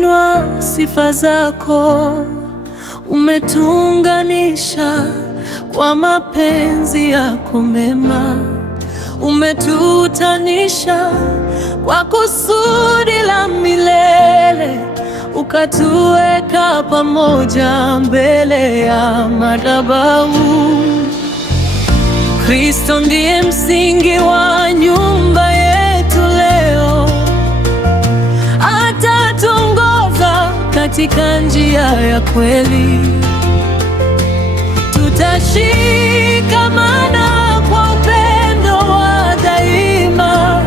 tumeinua sifa zako, umetuunganisha kwa mapenzi yako mema, umetutanisha kwa kusudi la milele, ukatuweka pamoja mbele ya madhabahu. Kristo ndiye msingi wa nyumba yetu leo, atatuongoza katika njia ya kweli. Tutashikamana kwa upendo wa daima,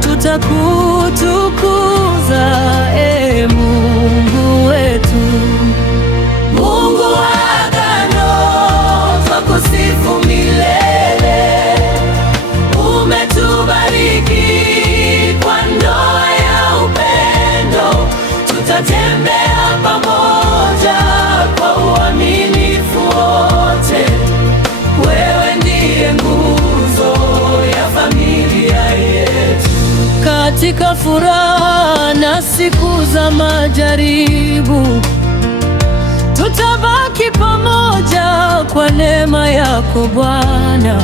tutakutukuza Mungu wetu. Mungu wa agano, twakusifu milele. Umetubariki kwa ndoa ya upendo, tutatembea pamoja kwa uaminifu wote. Wewe ndiye nguzo ya familia yetu. Katika furaha na siku za majaribu, tutabaki pamoja kwa neema yako Bwana.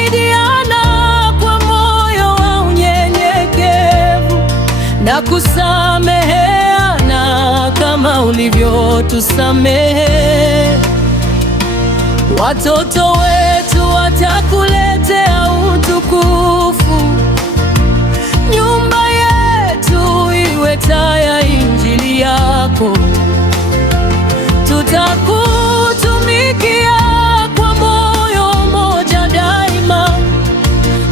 Tutasaidiana kwa moyo wa unyenyekevu na kusameheana kama ulivyotusamehe. Watoto wetu watakuletea utukufu, nyumba yetu iwe taa ya Injili yako. Tutakutumikia kwa moyo mmoja daima,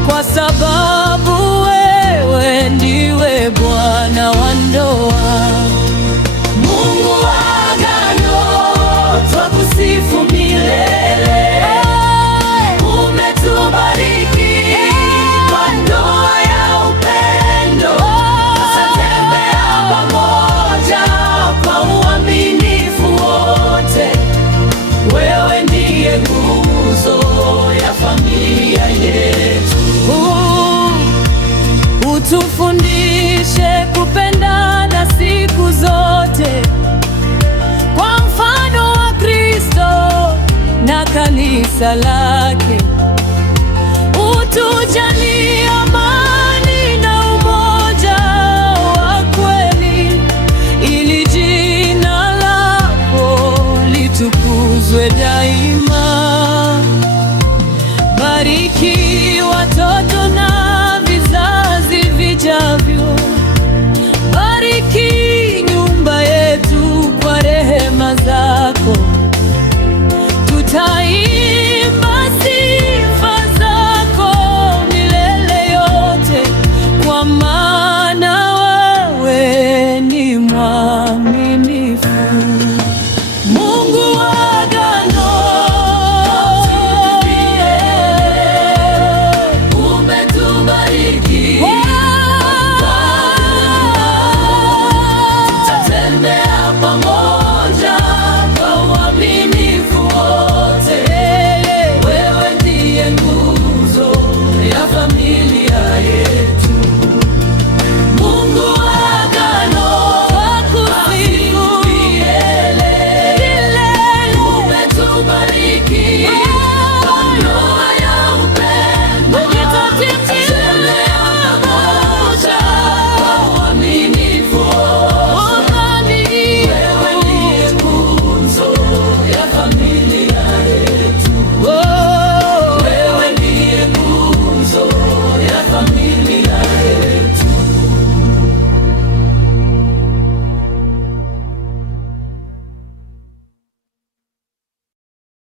kwa sababu wewe ndiwe Bwana wa ndoa. Mungu wa agano, twakusifu milele. Umetubariki kwa ndoa ya upendo, tutatembea pamoja kwa uaminifu wote. Wewe ndiye nguzo ya familia yetu. Utufundishe kupendana siku zote kwa mfano wa Kristo na kanisa lake. Utujalie